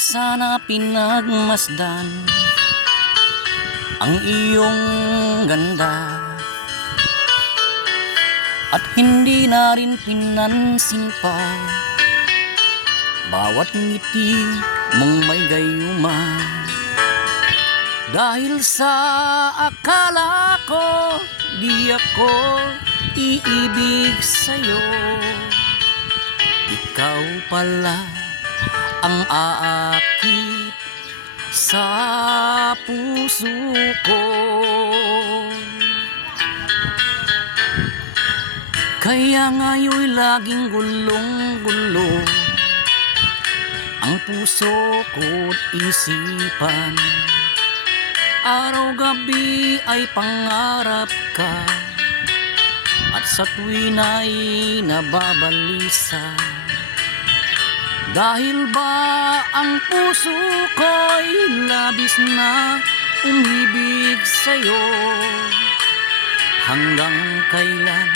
sana pinagmasdan ang iyong ganda, at hindi na rin pinansin pa bawat ngiti mong may gayuma. Dahil sa akala ko di ako iibig sa'yo, ikaw pala ang aakit sa puso ko. Kaya ngayon'y laging gulong-gulo ang puso ko't isipan. Araw-gabi ay pangarap ka, at sa tuwin ay nababalisa. Dahil ba ang puso ko'y labis na umibig sa'yo? Hanggang kailan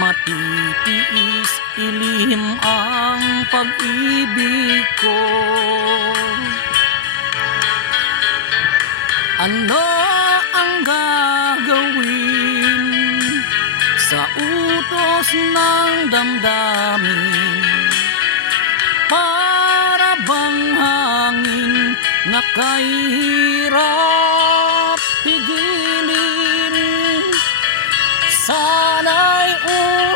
matitiis ilihim ang pag-ibig ko? Ano ang gagawin sa utos ng damdamin? Para bang hangin na kahirap pigilin? Sana'y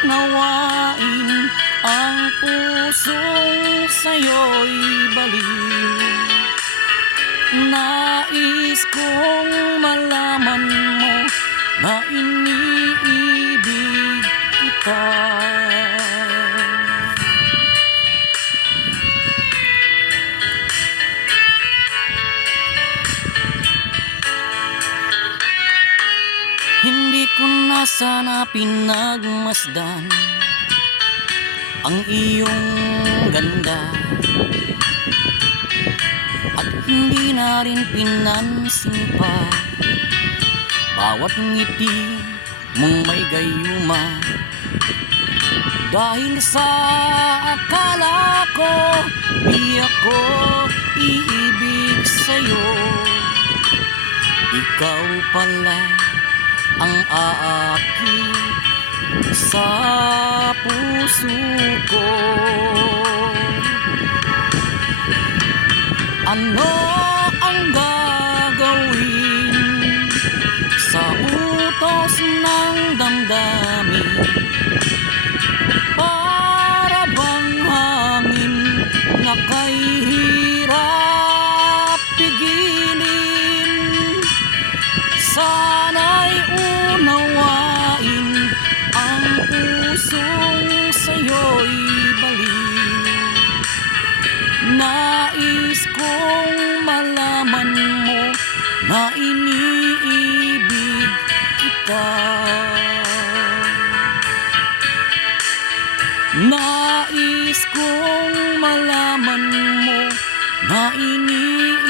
unawain ang pusong sa'yo'y baliw. Nais kong malaman mo na iniibig kita. Hindi ko na sana pinagmasdan ang iyong ganda, at hindi na rin pinansin pa bawat ngiti mong may gayuma. Dahil sa akala ko di ako iibig sa'yo, ikaw pala ang aakit sa puso ko. Ano ang gagawin sa utos ng damdamin? Para bang hangin na kahirap pigilin? Sana'y unawain ang pusong sa'yo'y baliw. Nais kong malaman mo na iniibig kita. Nais kong malaman mo na iniibig